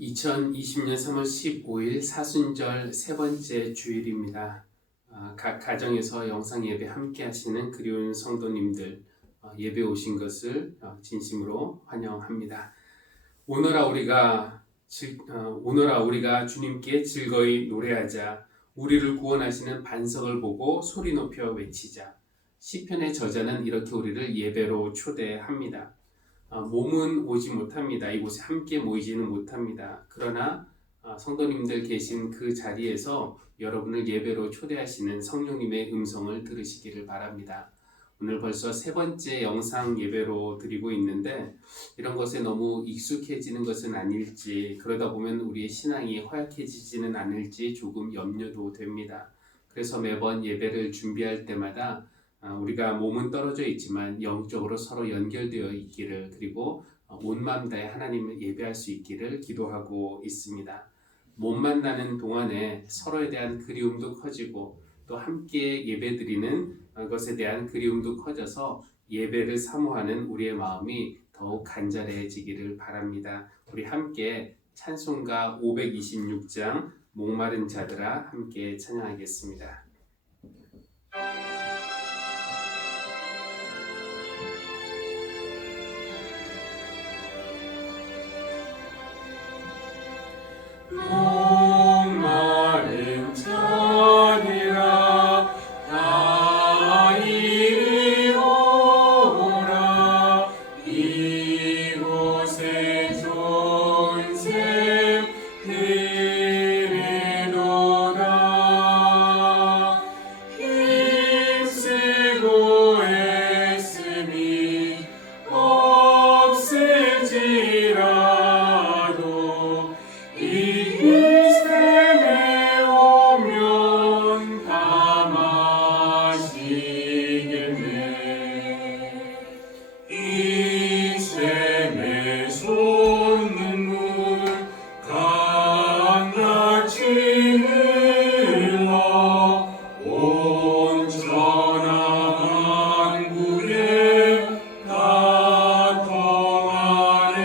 2020년 3월 15일 사순절 세 번째 주일입니다. 각 가정에서 영상 예배 함께 하시는 그리운 성도님들 예배 오신 것을 진심으로 환영합니다. 오너라 우리가 주님께 즐거이 노래하자. 우리를 구원하시는 반석을 보고 소리 높여 외치자. 시편의 저자는 이렇게 우리를 예배로 초대합니다. 몸은 오지 못합니다. 이곳에 함께 모이지는 못합니다. 그러나 성도님들 계신 그 자리에서 여러분을 예배로 초대하시는 성령님의 음성을 들으시기를 바랍니다. 오늘 벌써 세 번째 영상 예배로 드리고 있는데 이런 것에 너무 익숙해지는 것은 아닐지, 그러다 보면 우리의 신앙이 허약해지지는 않을지 조금 염려도 됩니다. 그래서 매번 예배를 준비할 때마다 우리가 몸은 떨어져 있지만 영적으로 서로 연결되어 있기를, 그리고 온 마음 다해 하나님을 예배할 수 있기를 기도하고 있습니다. 못 만나는 동안에 서로에 대한 그리움도 커지고 또 함께 예배드리는 것에 대한 그리움도 커져서 예배를 사모하는 우리의 마음이 더욱 간절해지기를 바랍니다. 우리 함께 찬송가 526장 목마른 자들아 함께 찬양하겠습니다. 목마른 자들아 다 이리 오라. 이곳에 좋은 샘 흐르도다. 힘쓰고 애쓰니 없을지라도 이 샘에 오면 다 마시겠네. 이 샘에 솟는 물 강같이 흘러 온 천하 만국에 다 통하네.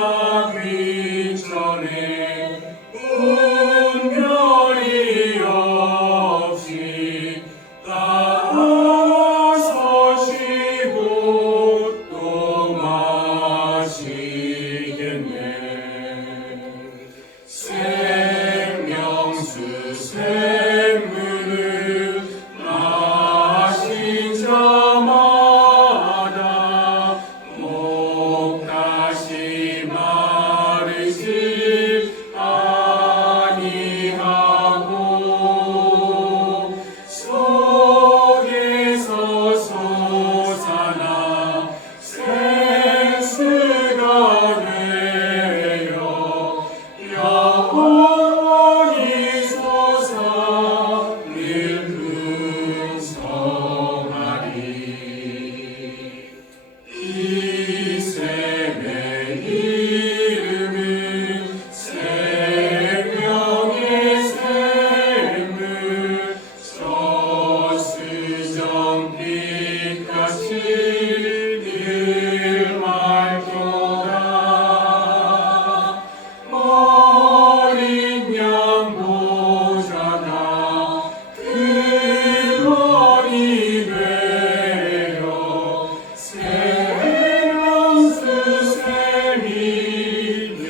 빈문하기 전에 분별이 없이 다 서시고 또 마시겠네. 생명수 샘물을 마신 자마다 목 다시 마르지 아니하고 속에서 솟아나 생수가 되어 영원히 솟아 늘 풍성하리. 이 샘의 이름은 생명의 샘물, 저수정빛같이 늘 맑도다. 어린 양 보좌가 근원이 되어 생명수 샘이 늘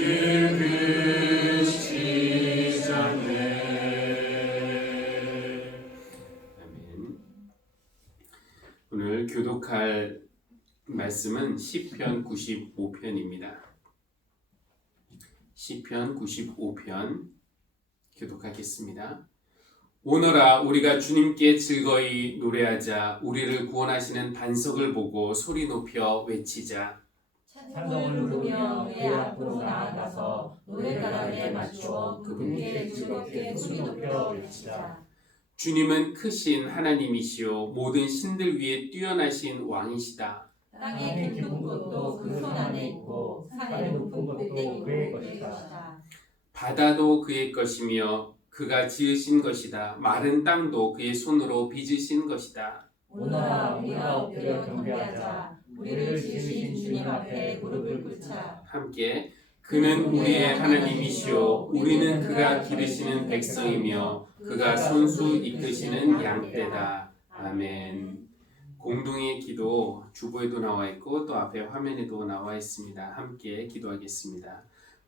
그치잖네. 아멘. 오늘 교독할 말씀은 시편 95편입니다. 시편 95편 교독하겠습니다. 오너라 우리가 주님께 즐거이 노래하자. 우리를 구원하시는 반석을 보고 소리 높여 외치자. 찬송을 부르며 그의 앞으로 나아가서 노래가락에 맞추어 그분께 즐겁게 소리 높여 외치자. 주님은 크신 하나님이시오 모든 신들 위에 뛰어나신 왕이시다. 땅의 깊은 곳도 그 손 안에 있고 산의 높은 곳도 그의 것이다. 바다도 그의 것이며 그가 지으신 것이다. 마른 땅도 그의 손으로 빚으신 것이다. 오너라 우리가 엎드려 경배하자. 우리를 지으신 주님 앞에 무릎을 꿇자. 함께 그는 우리의 하나님이시오 우리는 그가 기르시는 백성이며 그가 손수 이끄시는 양떼다. 아멘. 공동의 기도 주보에도 나와 있고 또 앞에 화면에도 나와 있습니다. 함께 기도하겠습니다.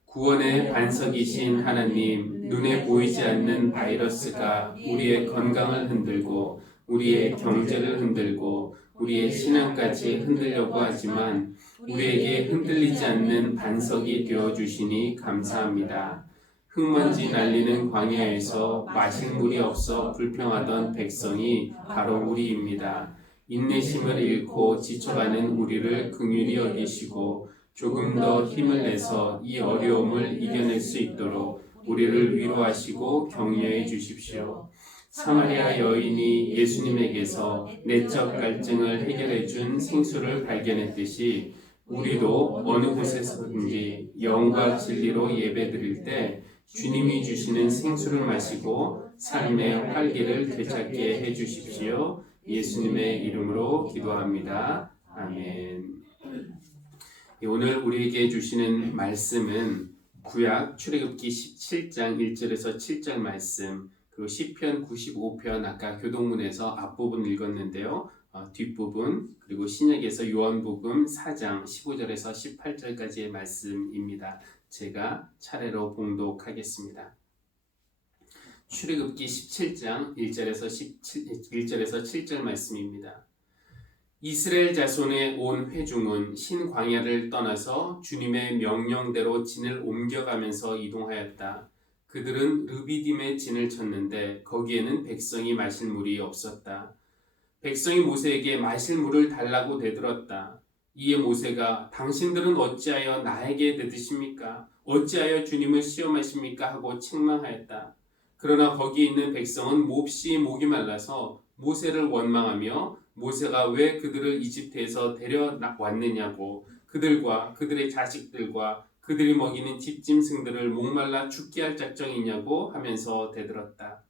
구원의 반석이신 하나님, 눈에 보이지 않는 바이러스가 우리의 건강을 흔들고 우리의 경제를 흔들고 우리의 신앙까지 흔들려고 하지만 우리에게 흔들리지 않는 반석이 되어주시니 감사합니다. 흙먼지 날리는 광야에서 마실 물이 없어 불평하던 백성이 바로 우리입니다. 인내심을 잃고 지쳐가는 우리를 긍휼히 여기시고 조금 더 힘을 내서 이 어려움을 이겨낼 수 있도록 우리를 위로하시고 격려해 주십시오. 사마리아 여인이 예수님에게서 내적 갈증을 해결해 준 생수를 발견했듯이 우리도 어느 곳에서든지 영과 진리로 예배드릴 때 주님이 주시는 생수를 마시고 삶의 활기를 되찾게 해 주십시오. 예수님의 이름으로 기도합니다. 아멘. 오늘 우리에게 주시는 말씀은 구약 출애굽기 17장 1절에서 7절 말씀, 그리고 시편 95편 아까 교동문에서 앞부분 읽었는데요. 뒷부분, 그리고 신약에서 요한복음 4장 15절에서 18절까지의 말씀입니다. 제가 차례로 봉독하겠습니다. 출애굽기 17장 1절에서 7절 말씀입니다. 이스라엘 자손의 온 회중은 신광야를 떠나서 주님의 명령대로 진을 옮겨가면서 이동하였다. 그들은 르비딤에 진을 쳤는데 거기에는 백성이 마실 물이 없었다. 백성이 모세에게 마실 물을 달라고 대들었다. 이에 모세가 당신들은 어찌하여 나에게 대드십니까? 어찌하여 주님을 시험하십니까? 하고 책망하였다. 그러나 거기 있는 백성은 몹시 목이 말라서 모세를 원망하며 모세가 왜 그들을 이집트에서 데려왔느냐고 그들과 그들의 자식들과 그들이 먹이는 집짐승들을 목말라 죽게 할 작정이냐고 하면서 대들었다.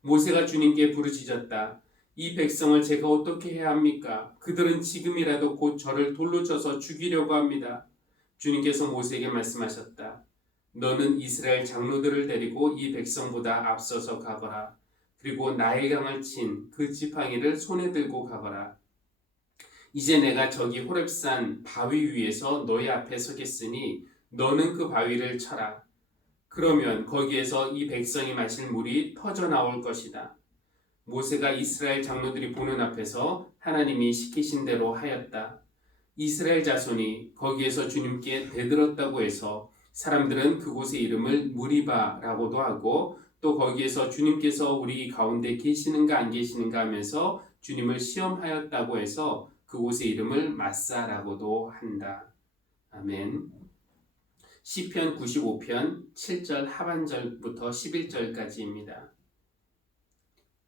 모세가 주님께 부르짖었다. 이 백성을 제가 어떻게 해야 합니까? 그들은 지금이라도 곧 저를 돌로 쳐서 죽이려고 합니다. 주님께서 모세에게 말씀하셨다. 너는 이스라엘 장로들을 데리고 이 백성보다 앞서서 가거라. 그리고 나일강을 친 그 지팡이를 손에 들고 가거라. 이제 내가 저기 호렙산 바위 위에서 너희 앞에 서겠으니 너는 그 바위를 쳐라. 그러면 거기에서 이 백성이 마실 물이 터져 나올 것이다. 모세가 이스라엘 장로들이 보는 앞에서 하나님이 시키신 대로 하였다. 이스라엘 자손이 거기에서 주님께 대들었다고 해서 사람들은 그곳의 이름을 무리바라고도 하고 또 거기에서 주님께서 우리 가운데 계시는가 안 계시는가 하면서 주님을 시험하였다고 해서 그곳의 이름을 마사라고도 한다. 아멘. 시편 95편 7절 하반절부터 11절까지입니다.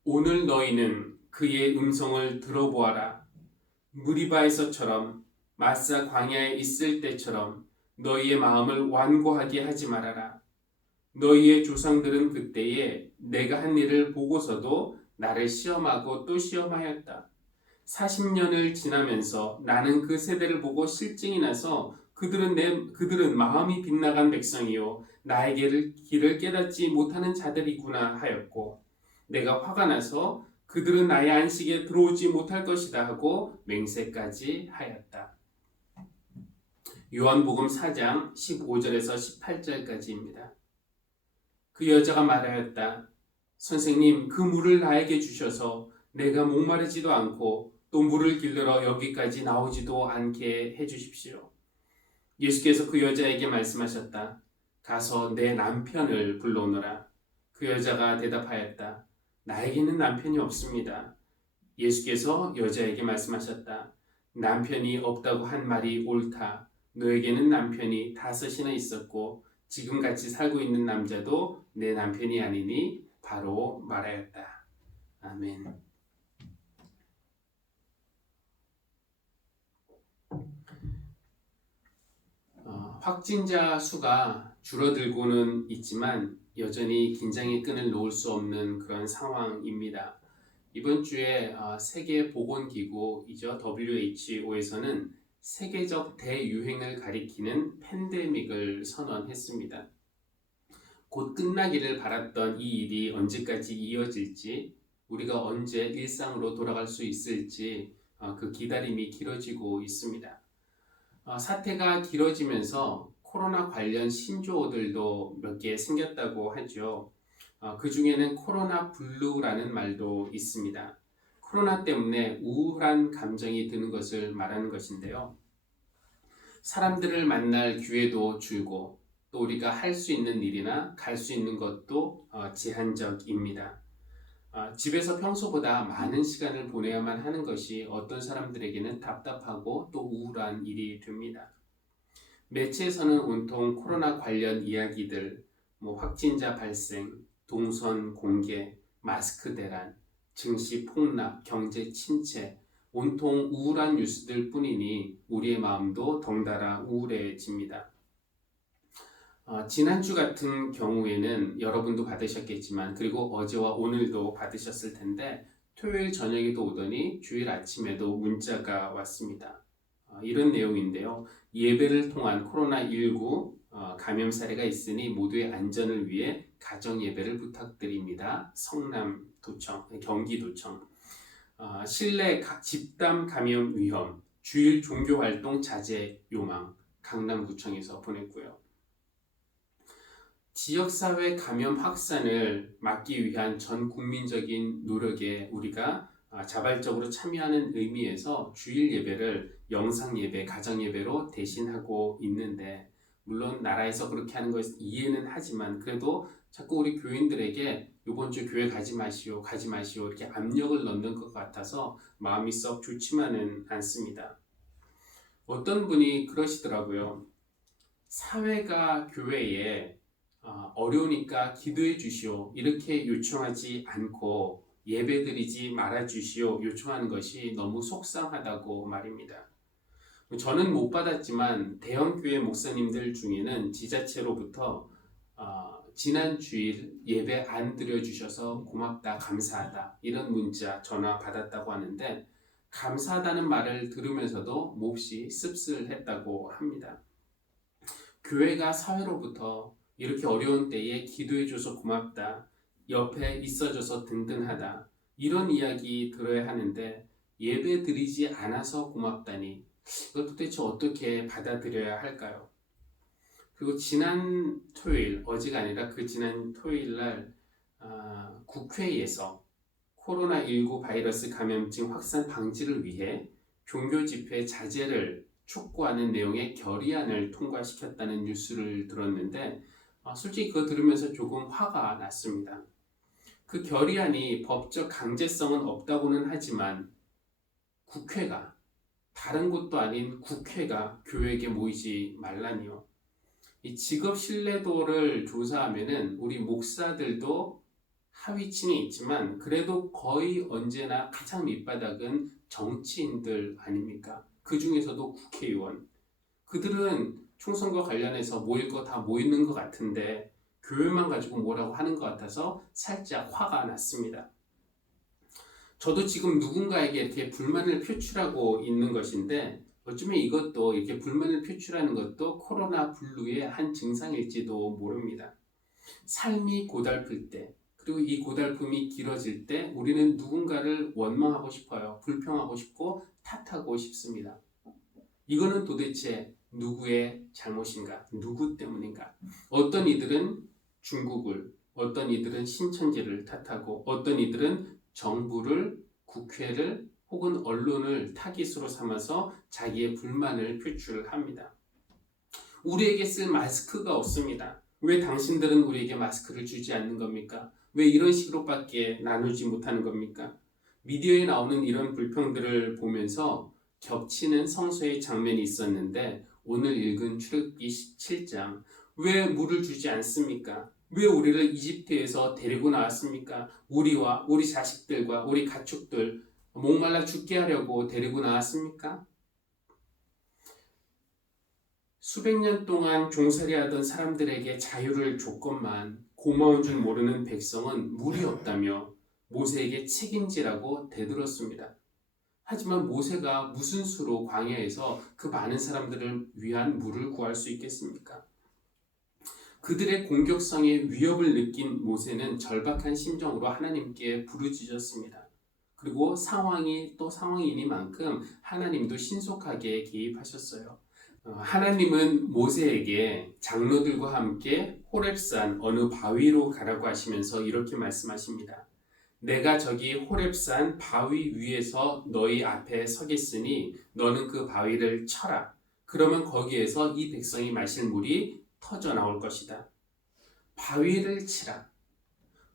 오늘 너희는 그의 음성을 들어보아라. 무리바에서처럼 마사 광야에 있을 때처럼 너희의 마음을 완고하게 하지 말아라. 너희의 조상들은 그때에 내가 한 일을 보고서도 나를 시험하고 또 시험하였다. 40년을 지나면서 나는 그 세대를 보고 실증이 나서 그들은 마음이 빗나간 백성이요 나에게 길을 깨닫지 못하는 자들이구나 하였고 내가 화가 나서 그들은 나의 안식에 들어오지 못할 것이다 하고 맹세까지 하였다. 요한복음 4장 15절에서 18절까지입니다. 그 여자가 말하였다. 선생님, 그 물을 나에게 주셔서 내가 목마르지도 않고 또 물을 길르러 여기까지 나오지도 않게 해주십시오. 예수께서 그 여자에게 말씀하셨다. 가서 내 남편을 불러오너라. 그 여자가 대답하였다. 나에게는 남편이 없습니다. 예수께서 여자에게 말씀하셨다. 남편이 없다고 한 말이 옳다. 너에게는 남편이 5이나 있었고 지금 같이 살고 있는 남자도 내 남편이 아니니 바로 말하였다. 아멘. 확진자 수가 줄어들고는 있지만 여전히 긴장의 끈을 놓을 수 없는 그런 상황입니다. 이번 주에 세계보건기구이죠. WHO에서는 세계적 대유행을 가리키는 팬데믹을 선언했습니다. 곧 끝나기를 바랐던 이 일이 언제까지 이어질지, 우리가 언제 일상으로 돌아갈 수 있을지 그 기다림이 길어지고 있습니다. 사태가 길어지면서 코로나 관련 신조어들도 몇 개 생겼다고 하죠. 그 중에는 코로나 블루라는 말도 있습니다. 코로나 때문에 우울한 감정이 드는 것을 말하는 것인데요. 사람들을 만날 기회도 줄고 또 우리가 할 수 있는 일이나 갈 수 있는 것도 제한적입니다. 집에서 평소보다 많은 시간을 보내야만 하는 것이 어떤 사람들에게는 답답하고 또 우울한 일이 됩니다. 매체에서는 온통 코로나 관련 이야기들, 확진자 발생, 동선 공개, 마스크 대란, 증시 폭락, 경제 침체, 온통 우울한 뉴스들 뿐이니 우리의 마음도 덩달아 우울해집니다. 지난주 같은 경우에는 여러분도 받으셨겠지만, 그리고 어제와 오늘도 받으셨을 텐데, 토요일 저녁에도 오더니 주일 아침에도 문자가 왔습니다. 이런 내용인데요. 예배를 통한 코로나19 감염 사례가 있으니 모두의 안전을 위해 가정 예배를 부탁드립니다. 성남도청, 경기도청. 실내 집단 감염 위험, 주일 종교활동 자제 요망, 강남구청에서 보냈고요. 지역사회 감염 확산을 막기 위한 전 국민적인 노력에 우리가 자발적으로 참여하는 의미에서 주일 예배를 영상 예배, 가정 예배로 대신하고 있는데, 물론 나라에서 그렇게 하는 것 이해는 하지만 그래도 자꾸 우리 교인들에게 이번 주 교회 가지 마시오 이렇게 압력을 넣는 것 같아서 마음이 썩 좋지만은 않습니다. 어떤 분이 그러시더라고요. 사회가 교회에 어려우니까 기도해 주시오 이렇게 요청하지 않고 예배드리지 말아 주시오 요청하는 것이 너무 속상하다고 말입니다. 저는 못 받았지만 대형교회 목사님들 중에는 지자체로부터 지난 주일 예배 안 드려주셔서 고맙다, 감사하다 이런 문자, 전화 받았다고 하는데, 감사하다는 말을 들으면서도 몹시 씁쓸했다고 합니다. 교회가 사회로부터 이렇게 어려운 때에 기도해줘서 고맙다, 옆에 있어줘서 든든하다 이런 이야기 들어야 하는데, 예배 드리지 않아서 고맙다니 이걸 도대체 어떻게 받아들여야 할까요? 그리고 지난 토요일, 어제가 아니라 그 지난 토요일 날 국회에서 코로나19 바이러스 감염증 확산 방지를 위해 종교 집회 자제를 촉구하는 내용의 결의안을 통과시켰다는 뉴스를 들었는데, 솔직히 그거 들으면서 조금 화가 났습니다. 그 결의안이 법적 강제성은 없다고는 하지만 국회가, 다른 곳도 아닌 국회가 교회에게 모이지 말라니요. 이 직업 신뢰도를 조사하면은 우리 목사들도 하위층에 있지만 그래도 거의 언제나 가장 밑바닥은 정치인들 아닙니까? 그 중에서도 국회의원. 그들은 총선과 관련해서 모일 거 다 모이는 것 같은데 교회만 가지고 뭐라고 하는 것 같아서 살짝 화가 났습니다. 저도 지금 누군가에게 이렇게 불만을 표출하고 있는 것인데, 어쩌면 이것도 이렇게 불만을 표출하는 것도 코로나 블루의 한 증상일지도 모릅니다. 삶이 고달플 때, 그리고 이 고달픔이 길어질 때 우리는 누군가를 원망하고 싶어요. 불평하고 싶고 탓하고 싶습니다. 이거는 도대체 누구의 잘못인가? 누구 때문인가? 어떤 이들은 중국을, 어떤 이들은 신천지를 탓하고, 어떤 이들은 정부를, 국회를 혹은 언론을 타깃으로 삼아서 자기의 불만을 표출합니다. 우리에게 쓸 마스크가 없습니다. 왜 당신들은 우리에게 마스크를 주지 않는 겁니까? 왜 이런 식으로밖에 나누지 못하는 겁니까? 미디어에 나오는 이런 불평들을 보면서 겹치는 성서의 장면이 있었는데, 오늘 읽은 출애굽기 17장, 왜 물을 주지 않습니까? 왜 우리를 이집트에서 데리고 나왔습니까? 우리와 우리 자식들과 우리 가축들 목말라 죽게 하려고 데리고 나왔습니까? 수백 년 동안 종살이하던 사람들에게 자유를 줬건만 고마운 줄 모르는 백성은 물이 없다며 모세에게 책임지라고 대들었습니다. 하지만 모세가 무슨 수로 광야에서 그 많은 사람들을 위한 물을 구할 수 있겠습니까? 그들의 공격성에 위협을 느낀 모세는 절박한 심정으로 하나님께 부르짖었습니다. 그리고 상황이 또 상황이니만큼 하나님도 신속하게 개입하셨어요. 하나님은 모세에게 장로들과 함께 호렙산 어느 바위로 가라고 하시면서 이렇게 말씀하십니다. 내가 저기 호렙산 바위 위에서 너희 앞에 서겠으니 너는 그 바위를 쳐라. 그러면 거기에서 이 백성이 마실 물이 터져 나올 것이다. 바위를 치라.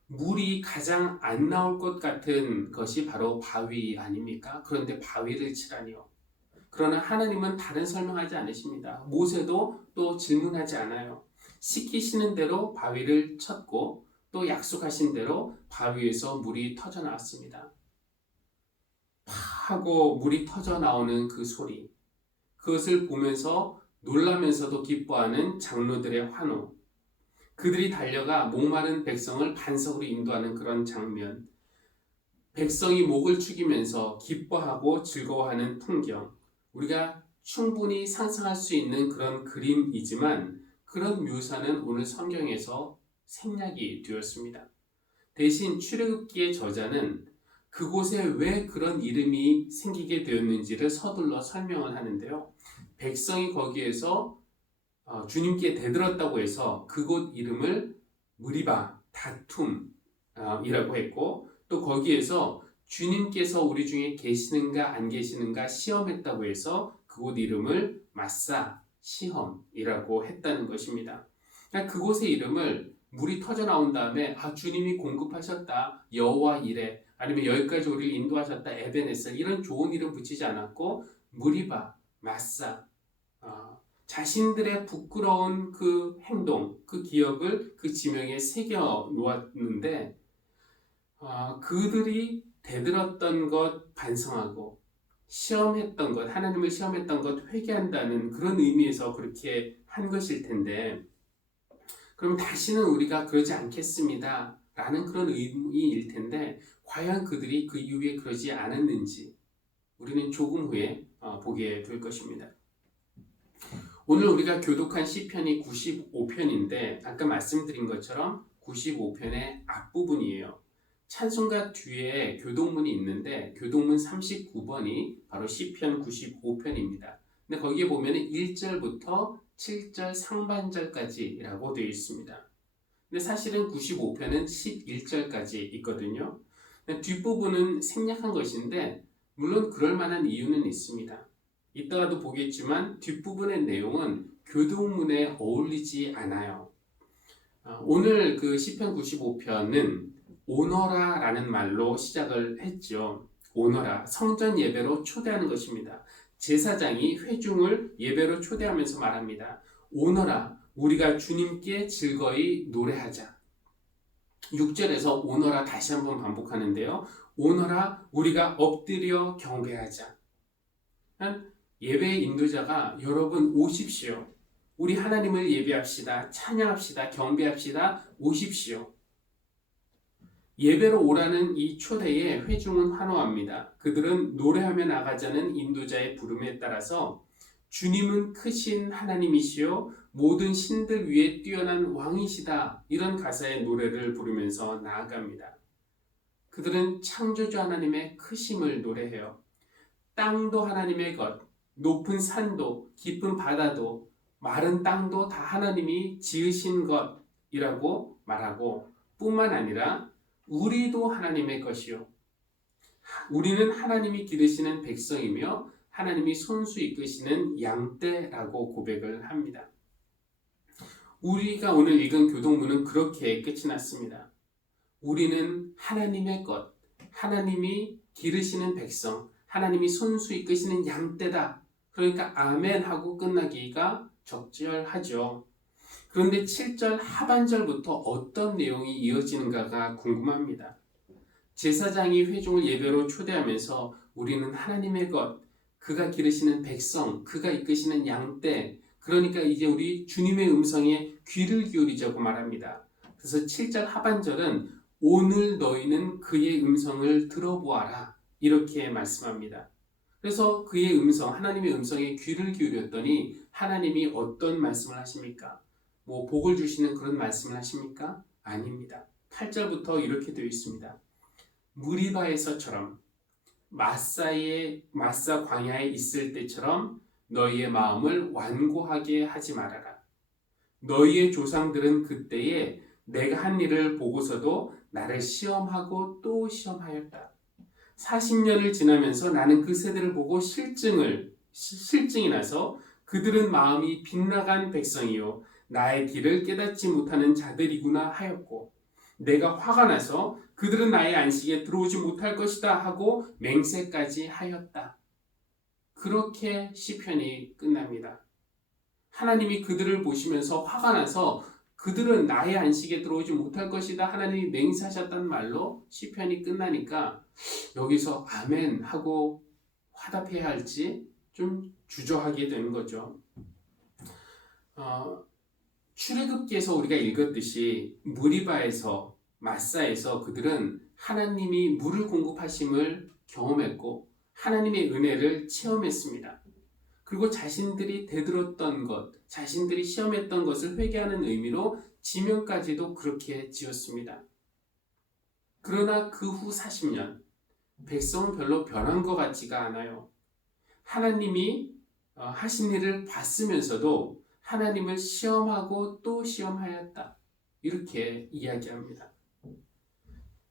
물이 가장 안 나올 것 같은 것이 바로 바위 아닙니까? 그런데 바위를 치라니요. 그러나 하나님은 다른 설명하지 않으십니다. 모세도 또 질문하지 않아요. 시키시는 대로 바위를 쳤고 또 약속하신 대로 바위에서 물이 터져 나왔습니다. 파 하고 물이 터져 나오는 그 소리, 그것을 보면서 놀라면서도 기뻐하는 장로들의 환호, 그들이 달려가 목마른 백성을 반석으로 인도하는 그런 장면, 백성이 목을 축이면서 기뻐하고 즐거워하는 풍경, 우리가 충분히 상상할 수 있는 그런 그림이지만 그런 묘사는 오늘 성경에서 생략이 되었습니다. 대신 출애굽기의 저자는 그곳에 왜 그런 이름이 생기게 되었는지를 서둘러 설명을 하는데요. 백성이 거기에서 주님께 대들었다고 해서 그곳 이름을 무리바, 다툼이라고 했고, 또 거기에서 주님께서 우리 중에 계시는가 안 계시는가 시험했다고 해서 그곳 이름을 마사, 시험이라고 했다는 것입니다. 그러니까 그곳의 이름을 물이 터져 나온 다음에 주님이 공급하셨다, 여호와 이레, 아니면 여기까지 우리를 인도하셨다, 에베네셀, 이런 좋은 이름 붙이지 않았고 무리바, 마사, 자신들의 부끄러운 그 행동, 그 기억을 그 지명에 새겨 놓았는데 그들이 대들었던 것 반성하고 시험했던 것, 하나님을 시험했던 것 회개한다는 그런 의미에서 그렇게 한 것일 텐데, 그럼 다시는 우리가 그러지 않겠습니다 라는 그런 의미일 텐데, 과연 그들이 그 이후에 그러지 않았는지 우리는 조금 후에 보게 될 것입니다. 오늘 우리가 교독한 시편이 95편인데 아까 말씀드린 것처럼 95편의 앞부분이에요. 찬송가 뒤에 교독문이 있는데 교독문 39번이 바로 시편 95편입니다. 근데 거기에 보면 1절부터 7절 상반절까지라고 되어 있습니다. 근데 사실은 95편은 11절까지 있거든요. 뒷부분은 생략한 것인데 물론 그럴 만한 이유는 있습니다. 이따가도 보겠지만 뒷부분의 내용은 교독문에 어울리지 않아요. 오늘 그 시편 95편은 오너라라는 말로 시작을 했죠. 오너라, 성전 예배로 초대하는 것입니다. 제사장이 회중을 예배로 초대하면서 말합니다. 오너라, 우리가 주님께 즐거이 노래하자. 6절에서 오너라 다시 한번 반복하는데요. 오너라, 우리가 엎드려 경배하자. 예배의 인도자가 여러분 오십시오. 우리 하나님을 예배합시다. 찬양합시다. 경배합시다. 오십시오. 예배로 오라는 이 초대에 회중은 환호합니다. 그들은 노래하며 나가자는 인도자의 부름에 따라서 주님은 크신 하나님이시요 모든 신들 위에 뛰어난 왕이시다, 이런 가사의 노래를 부르면서 나아갑니다. 그들은 창조주 하나님의 크심을 노래해요. 땅도 하나님의 것, 높은 산도, 깊은 바다도, 마른 땅도 다 하나님이 지으신 것이라고 말하고, 뿐만 아니라 우리도 하나님의 것이요, 우리는 하나님이 기르시는 백성이며 하나님이 손수 이끄시는 양떼라고 고백을 합니다. 우리가 오늘 읽은 교독문은 그렇게 끝이 났습니다. 우리는 하나님의 것, 하나님이 기르시는 백성, 하나님이 손수 이끄시는 양떼다. 그러니까 아멘 하고 끝나기가 적절하죠. 그런데 7절 하반절부터 어떤 내용이 이어지는가가 궁금합니다. 제사장이 회중을 예배로 초대하면서 우리는 하나님의 것, 그가 기르시는 백성, 그가 이끄시는 양떼, 그러니까 이제 우리 주님의 음성에 귀를 기울이자고 말합니다. 그래서 7절 하반절은 오늘 너희는 그의 음성을 들어보아라. 이렇게 말씀합니다. 그래서 그의 음성, 하나님의 음성에 귀를 기울였더니 하나님이 어떤 말씀을 하십니까? 뭐 복을 주시는 그런 말씀을 하십니까? 아닙니다. 8절부터 이렇게 되어 있습니다. 무리바에서처럼 마사 광야에 있을 때처럼 너희의 마음을 완고하게 하지 말아라. 너희의 조상들은 그때에 내가 한 일을 보고서도 나를 시험하고 또 시험하였다. 40년을 지나면서 나는 그 세대를 보고 실증이 나서 그들은 마음이 빗나간 백성이요 나의 길을 깨닫지 못하는 자들이구나 하였고, 내가 화가 나서 그들은 나의 안식에 들어오지 못할 것이다 하고 맹세까지 하였다. 그렇게 시편이 끝납니다. 하나님이 그들을 보시면서 화가 나서 그들은 나의 안식에 들어오지 못할 것이다 하나님이 맹세하셨다는 말로 시편이 끝나니까 여기서 아멘 하고 화답해야 할지 좀 주저하게 되는 거죠. 출애굽기에서 우리가 읽었듯이 무리바에서 마사에서 그들은 하나님이 물을 공급하심을 경험했고 하나님의 은혜를 체험했습니다. 그리고 자신들이 대들었던 것, 자신들이 시험했던 것을 회개하는 의미로 지명까지도 그렇게 지었습니다. 그러나 그 후 40년, 백성은 별로 변한 것 같지가 않아요. 하나님이 하신 일을 봤으면서도 하나님을 시험하고 또 시험하였다. 이렇게 이야기합니다.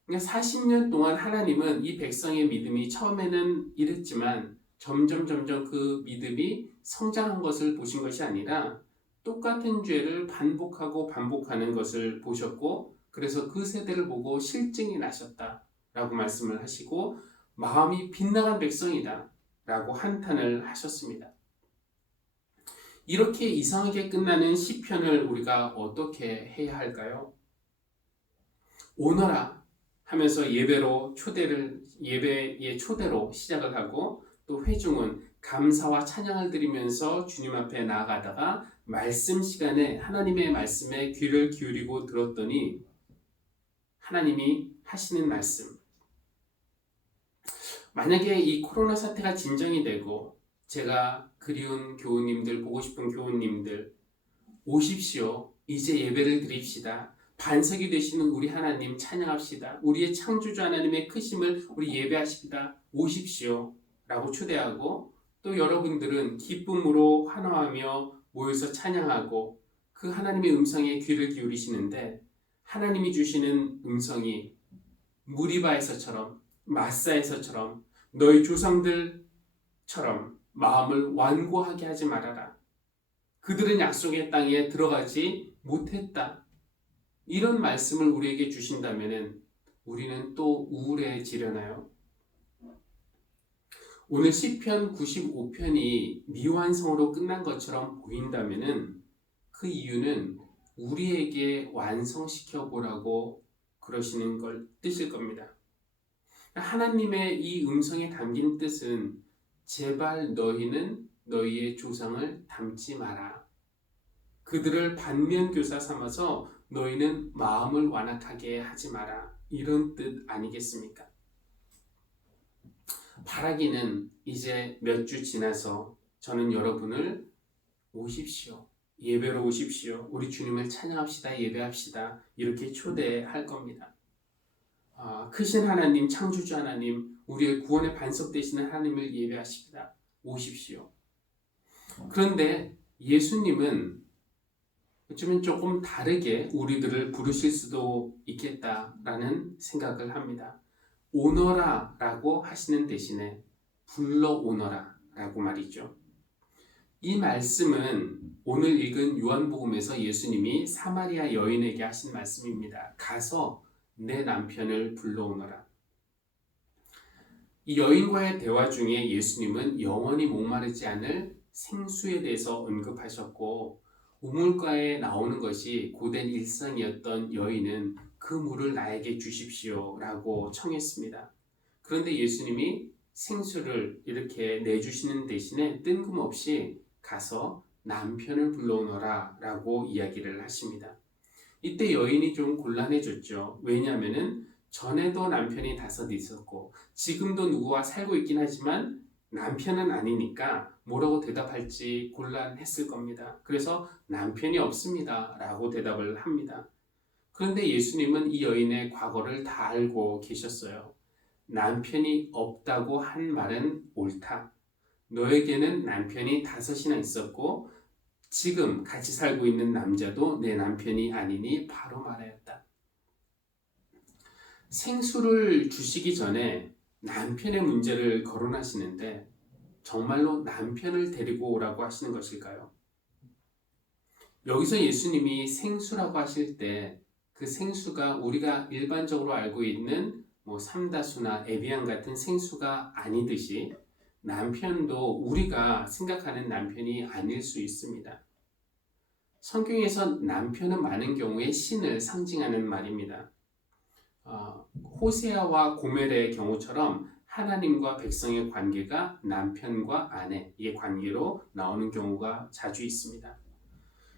그러니까 40년 동안 하나님은 이 백성의 믿음이 처음에는 이랬지만 점점 그 믿음이 성장한 것을 보신 것이 아니라 똑같은 죄를 반복하는 것을 보셨고, 그래서 그 세대를 보고 실증이 나셨다라고 말씀을 하시고 마음이 빗나간 백성이다 라고 한탄을 하셨습니다. 이렇게 이상하게 끝나는 시편을 우리가 어떻게 해야 할까요? 오너라 하면서 예배의 초대로 시작을 하고, 또 회중은 감사와 찬양을 드리면서 주님 앞에 나아가다가 말씀 시간에 하나님의 말씀에 귀를 기울이고 들었더니 하나님이 하시는 말씀, 만약에 이 코로나 사태가 진정이 되고 제가 그리운 교우님들, 보고 싶은 교우님들 오십시오. 이제 예배를 드립시다. 반석이 되시는 우리 하나님 찬양합시다. 우리의 창조주 하나님의 크심을 우리 예배하십시다. 오십시오. 라고 초대하고, 또 여러분들은 기쁨으로 환호하며 모여서 찬양하고 그 하나님의 음성에 귀를 기울이시는데, 하나님이 주시는 음성이 무리바에서처럼 마사에서처럼 너희 조상들처럼 마음을 완고하게 하지 말아라. 그들은 약속의 땅에 들어가지 못했다. 이런 말씀을 우리에게 주신다면 우리는 또 우울해지려나요? 오늘 시편 95편이 미완성으로 끝난 것처럼 보인다면 그 이유는 우리에게 완성시켜 보라고 그러시는 걸 뜻일 겁니다. 하나님의 이 음성에 담긴 뜻은 제발 너희는 너희의 조상을 닮지 마라. 그들을 반면교사 삼아서 너희는 마음을 완악하게 하지 마라. 이런 뜻 아니겠습니까? 바라기는 이제 몇 주 지나서 저는 여러분을 오십시오. 예배로 오십시오. 우리 주님을 찬양합시다. 예배합시다. 이렇게 초대할 겁니다. 크신 하나님, 창조주 하나님, 우리의 구원의 반석 되시는 하나님을 예배하십니다. 오십시오. 그런데 예수님은 어쩌면 조금 다르게 우리들을 부르실 수도 있겠다라는 생각을 합니다. 오너라 라고 하시는 대신에 불러오너라 라고 말이죠. 이 말씀은 오늘 읽은 요한복음에서 예수님이 사마리아 여인에게 하신 말씀입니다. 가서 내 남편을 불러오너라. 이 여인과의 대화 중에 예수님은 영원히 목마르지 않을 생수에 대해서 언급하셨고, 우물가에 나오는 것이 고된 일상이었던 여인은 그 물을 나에게 주십시오 라고 청했습니다. 그런데 예수님이 생수를 이렇게 내주시는 대신에 뜬금없이 가서 남편을 불러오너라 라고 이야기를 하십니다. 이때 여인이 좀 곤란해졌죠. 왜냐하면은 전에도 남편이 5 있었고 지금도 누구와 살고 있긴 하지만 남편은 아니니까 뭐라고 대답할지 곤란했을 겁니다. 그래서 남편이 없습니다 라고 대답을 합니다. 그런데 예수님은 이 여인의 과거를 다 알고 계셨어요. 남편이 없다고 한 말은 옳다. 너에게는 남편이 5이나 있었고 지금 같이 살고 있는 남자도 내 남편이 아니니 바로 말하였다. 생수를 주시기 전에 남편의 문제를 거론하시는데 정말로 남편을 데리고 오라고 하시는 것일까요? 여기서 예수님이 생수라고 하실 때 그 생수가 우리가 일반적으로 알고 있는 삼다수나 에비앙 같은 생수가 아니듯이 남편도 우리가 생각하는 남편이 아닐 수 있습니다. 성경에서 남편은 많은 경우에 신을 상징하는 말입니다. 호세아와 고멜의 경우처럼 하나님과 백성의 관계가 남편과 아내의 관계로 나오는 경우가 자주 있습니다.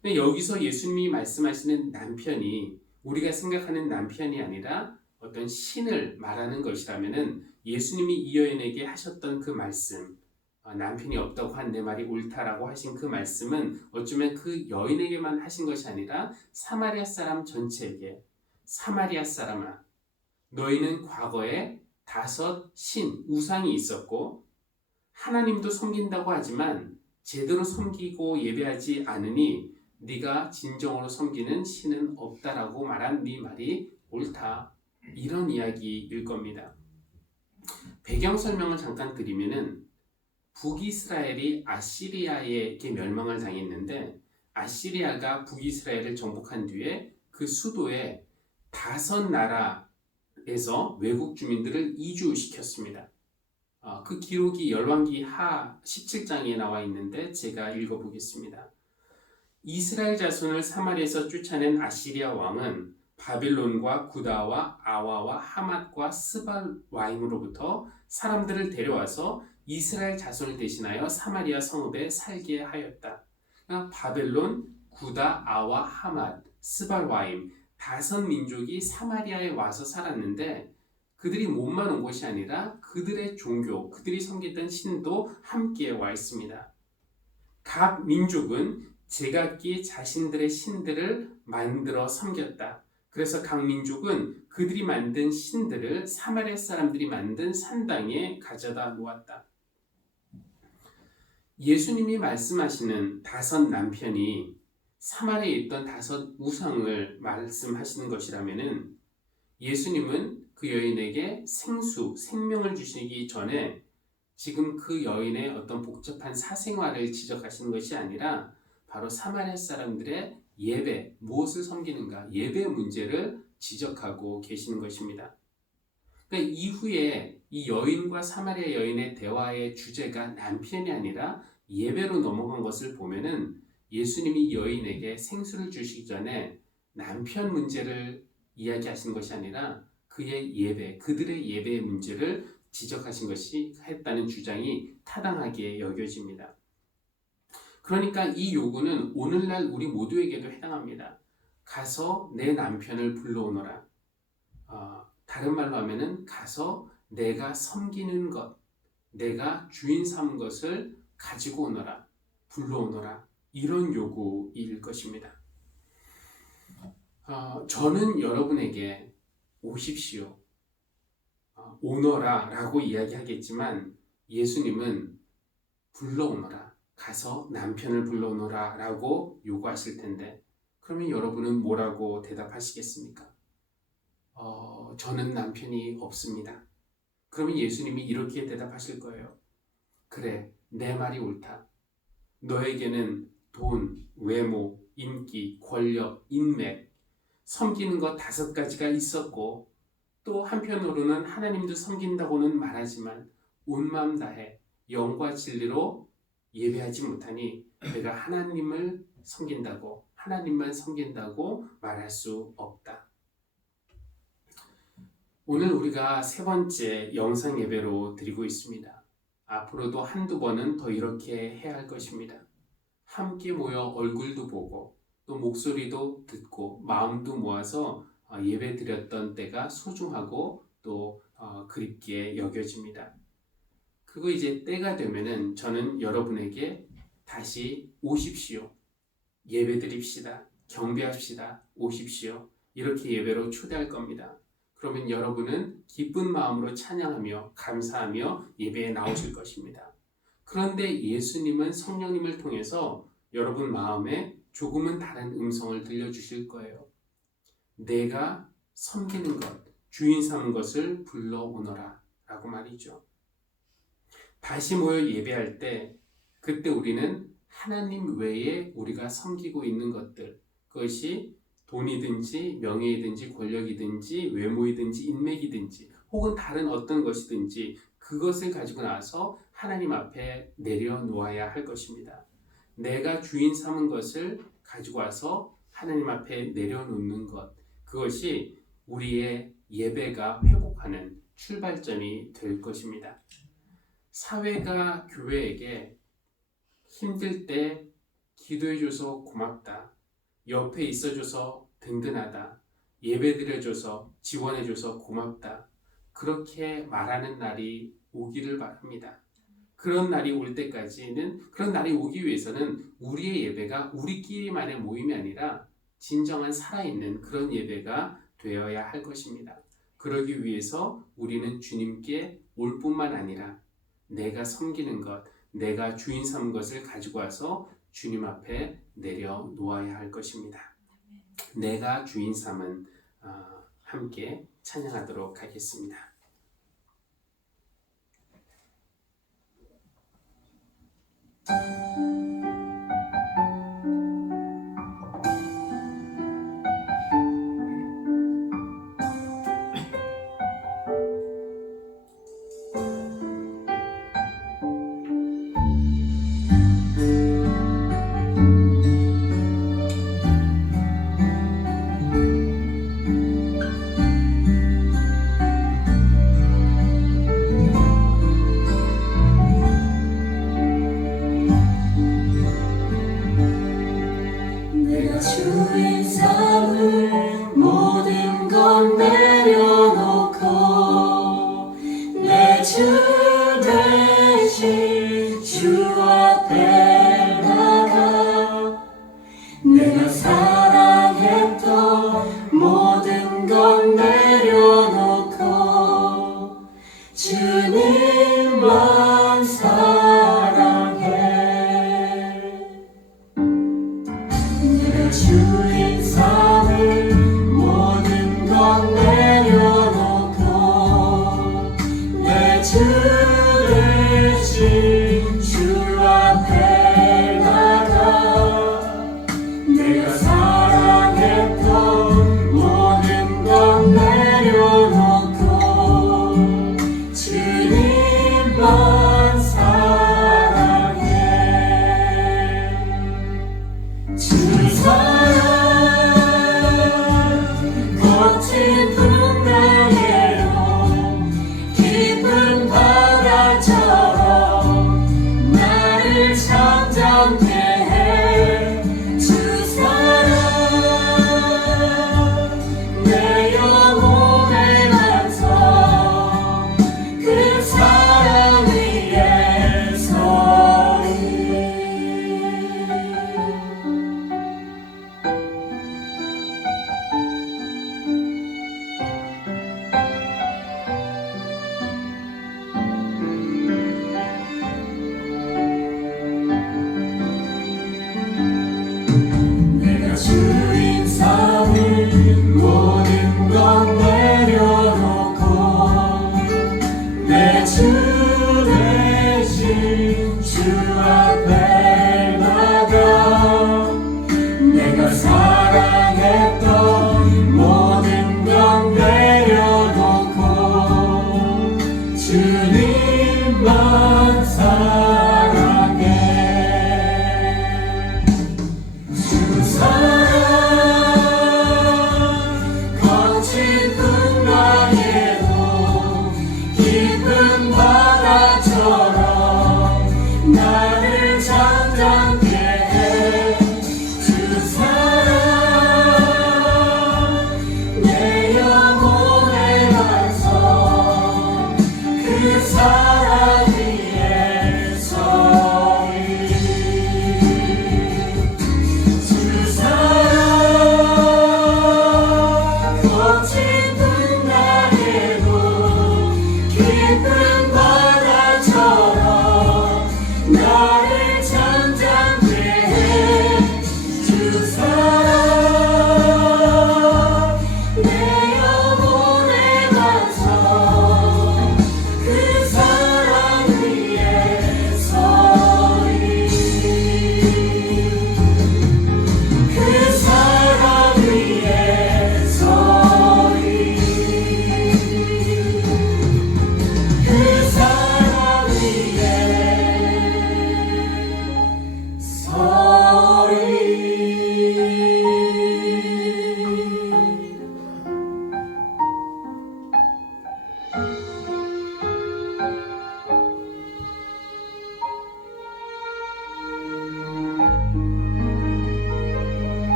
근데 여기서 예수님이 말씀하시는 남편이 우리가 생각하는 남편이 아니라 어떤 신을 말하는 것이라면은 예수님이 이 여인에게 하셨던 그 말씀, 남편이 없다고 한 내 말이 옳다라고 하신 그 말씀은 어쩌면 그 여인에게만 하신 것이 아니라 사마리아 사람 전체에게, 사마리아 사람아, 너희는 과거에 5 신, 우상이 있었고 하나님도 섬긴다고 하지만 제대로 섬기고 예배하지 않으니 네가 진정으로 섬기는 신은 없다라고 말한 네 말이 옳다. 이런 이야기일 겁니다. 배경 설명을 잠깐 드리면은 북이스라엘이 아시리아에게 멸망을 당했는데 아시리아가 북이스라엘을 정복한 뒤에 그 수도에 5 나라에서 외국 주민들을 이주시켰습니다. 그 기록이 열왕기 하 17장에 나와 있는데 제가 읽어보겠습니다. 이스라엘 자손을 사마리아에서 쫓아낸 아시리아 왕은 바빌론과 구다와 아와와 하맛과 스발와임으로부터 사람들을 데려와서 이스라엘 자손을 대신하여 사마리아 성읍에 살게 하였다. 그러니까 바벨론, 구다, 아와, 하맛, 스발와임 5 민족이 사마리아에 와서 살았는데 그들이 몸만 온 것이 아니라 그들의 종교, 그들이 섬기던 신도 함께 와 있습니다. 각 민족은 제각기 자신들의 신들을 만들어 섬겼다. 그래서 각 민족은 그들이 만든 신들을 사마리아 사람들이 만든 산당에 가져다 놓았다. 예수님이 말씀하시는 5 남편이 사마리아에 있던 5 우상을 말씀하시는 것이라면은 예수님은 그 여인에게 생수, 생명을 주시기 전에 지금 그 여인의 어떤 복잡한 사생활을 지적하시는 것이 아니라 바로 사마리아 사람들의 예배, 무엇을 섬기는가, 예배 문제를 지적하고 계시는 것입니다. 그러니까 이후에 이 여인과 사마리아 여인의 대화의 주제가 남편이 아니라 예배로 넘어간 것을 보면은 예수님이 여인에게 생수를 주시기 전에 남편 문제를 이야기하신 것이 아니라 그의 예배, 그들의 예배의 문제를 지적하신 것이 했다는 주장이 타당하게 여겨집니다. 그러니까 이 요구는 오늘날 우리 모두에게도 해당합니다. 가서 내 남편을 불러오너라. 다른 말로 하면은 가서 내가 섬기는 것, 내가 주인 삼은 것을 가지고 오너라, 불러오너라. 이런 요구일 것입니다. 저는 여러분에게 오십시오, 오너라 라고 이야기하겠지만 예수님은 불러오너라, 가서 남편을 불러오너라 라고 요구하실 텐데 그러면 여러분은 뭐라고 대답하시겠습니까? 저는 남편이 없습니다. 그러면 예수님이 이렇게 대답하실 거예요. 그래, 내 말이 옳다. 너에게는 돈, 외모, 인기, 권력, 인맥, 섬기는 것 5가지가 있었고 또 한편으로는 하나님도 섬긴다고는 말하지만 온 마음 다해 영과 진리로 예배하지 못하니 내가 하나님을 섬긴다고, 하나님만 섬긴다고 말할 수 없다. 오늘 우리가 3번째 영상 예배로 드리고 있습니다. 앞으로도 1~2번은 더 이렇게 해야 할 것입니다. 함께 모여 얼굴도 보고 또 목소리도 듣고 마음도 모아서 예배 드렸던 때가 소중하고 또 그립게 여겨집니다. 그거 이제 때가 되면은 저는 여러분에게 다시 오십시오. 예배 드립시다. 경배합시다. 오십시오. 이렇게 예배로 초대할 겁니다. 그러면 여러분은 기쁜 마음으로 찬양하며 감사하며 예배에 나오실 것입니다. 그런데 예수님은 성령님을 통해서 여러분 마음에 조금은 다른 음성을 들려주실 거예요. 내가 섬기는 것, 주인 삼은 것을 불러오너라 라고 말이죠. 다시 모여 예배할 때 그때 우리는 하나님 외에 우리가 섬기고 있는 것들, 그것이 돈이든지 명예이든지 권력이든지 외모이든지 인맥이든지 혹은 다른 어떤 것이든지 그것을 가지고 나서 하나님 앞에 내려놓아야 할 것입니다. 내가 주인 삼은 것을 가지고 와서 하나님 앞에 내려놓는 것, 그것이 우리의 예배가 회복하는 출발점이 될 것입니다. 사회가 교회에게 힘들 때 기도해줘서 고맙다, 옆에 있어줘서 든든하다, 예배드려줘서 지원해줘서 고맙다, 그렇게 말하는 날이 오기를 바랍니다. 그런 날이 올 때까지는, 그런 날이 오기 위해서는 우리의 예배가 우리끼리만의 모임이 아니라 진정한 살아있는 그런 예배가 되어야 할 것입니다. 그러기 위해서 우리는 주님께 올 뿐만 아니라 내가 섬기는 것, 내가 주인 삼은 것을 가지고 와서 주님 앞에 내려놓아야 할 것입니다. 내가 주인 삼은 함께 찬양하도록 하겠습니다. 내가 주인 삼을 모든 건 내려놓고 내 주 대신 주 앞에 나가 내가 사랑했던 모든 건 내려놓고 주님만 사랑해. 내 주인 삼을 모든 건 내려놓고 내 주 대신 주 앞에 나가 내가 사랑했던 모든 건 내려놓고 주님만 사랑해. 주 사랑 거친 풍랑에도 깊은 바다처럼 나를 잠잠케 해. 주 사랑 내 영혼의 반석 그 사랑 위에 서리. 내가 주인 삼을 모든 건 내려놓고 내 주 대신 주 앞에 나가 내가 사랑했던 모든 건 내려놓고 주님만 사랑해. 주 사랑 거친 풍랑에도 깊은 바다처럼 나를 잠잠케 해. 주 사랑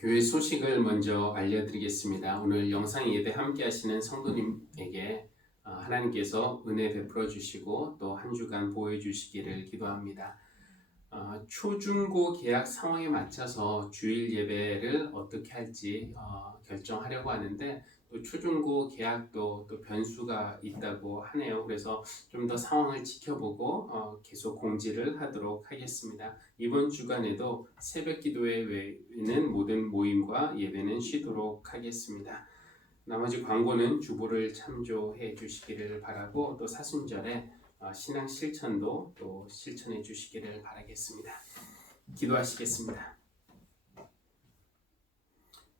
교회 소식을 먼저 알려드리겠습니다. 오늘 영상 예배 함께 하시는 성도님에게 하나님께서 은혜 베풀어 주시고 또 한 주간 보호해 주시기를 기도합니다. 초중고 계약 상황에 맞춰서 주일 예배를 어떻게 할지 결정하려고 하는데 또 초중고 계약도 또 변수가 있다고 하네요. 그래서 좀 더 상황을 지켜보고 계속 공지를 하도록 하겠습니다. 이번 주간에도 새벽 기도회 외에는 모든 모임과 예배는 쉬도록 하겠습니다. 나머지 광고는 주보를 참조해 주시기를 바라고 또 사순절에 신앙 실천도 또 실천해 주시기를 바라겠습니다. 기도하시겠습니다.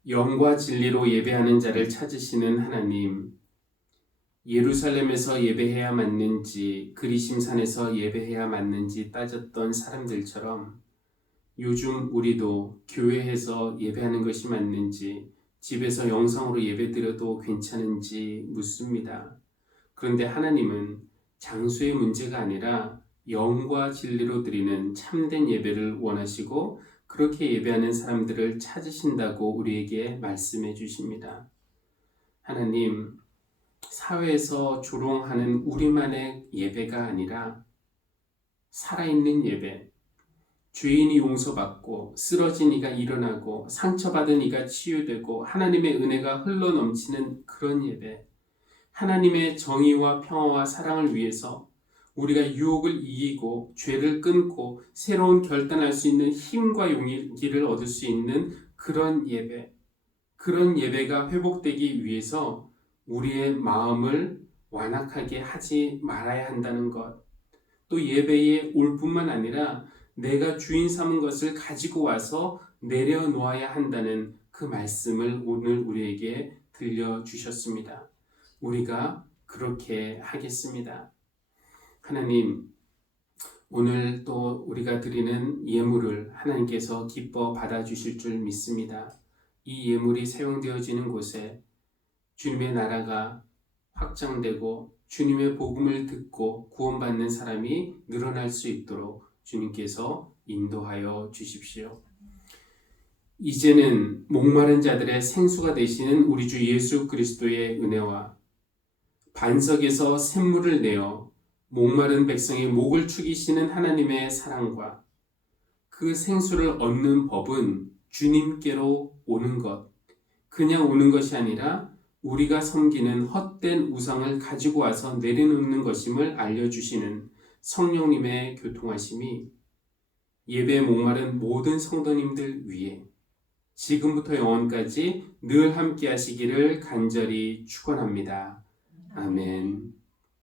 영과 진리로 예배하는 자를 찾으시는 하나님, 예루살렘에서 예배해야 맞는지 그리심산에서 예배해야 맞는지 따졌던 사람들처럼 요즘 우리도 교회에서 예배하는 것이 맞는지 집에서 영상으로 예배드려도 괜찮은지 묻습니다. 그런데 하나님은 장소의 문제가 아니라 영과 진리로 드리는 참된 예배를 원하시고 그렇게 예배하는 사람들을 찾으신다고 우리에게 말씀해 주십니다. 하나님, 사회에서 조롱하는 우리만의 예배가 아니라 살아있는 예배, 죄인이 용서받고 쓰러진 이가 일어나고 상처받은 이가 치유되고 하나님의 은혜가 흘러넘치는 그런 예배, 하나님의 정의와 평화와 사랑을 위해서 우리가 유혹을 이기고 죄를 끊고 새로운 결단할 수 있는 힘과 용기를 얻을 수 있는 그런 예배, 그런 예배가 회복되기 위해서 우리의 마음을 완악하게 하지 말아야 한다는 것, 또 예배에 올 뿐만 아니라 내가 주인 삼은 것을 가지고 와서 내려놓아야 한다는 그 말씀을 오늘 우리에게 들려주셨습니다. 우리가 그렇게 하겠습니다. 하나님, 오늘 또 우리가 드리는 예물을 하나님께서 기뻐 받아주실 줄 믿습니다. 이 예물이 사용되어지는 곳에 주님의 나라가 확장되고 주님의 복음을 듣고 구원받는 사람이 늘어날 수 있도록 주님께서 인도하여 주십시오. 이제는 목마른 자들의 생수가 되시는 우리 주 예수 그리스도의 은혜와 반석에서 샘물을 내어 목마른 백성의 목을 축이시는 하나님의 사랑과 그 생수를 얻는 법은 주님께로 오는 것, 그냥 오는 것이 아니라 우리가 섬기는 헛된 우상을 가지고 와서 내려놓는 것임을 알려주시는 성령님의 교통하심이 예배에 목마른 모든 성도님들 위해 지금부터 영원까지 늘 함께 하시기를 간절히 축원합니다. 아멘.